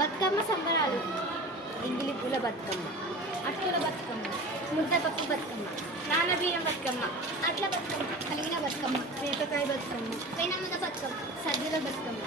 బతుకమ్మ సంబరాలు. ఎంగిలి పూల బతుకమ్మ, అట్టుల బతుకమ్మ, ముద్దపప్పు బతుకమ్మ, నానబియ్యం బతుకమ్మ, అట్ల బతుకమ్మ, కలిగిన బతుకమ్మ, వేపకాయ బతుకమ్మ, పెనముద బతుకమ్మ, సద్దుల బతుకమ్మ.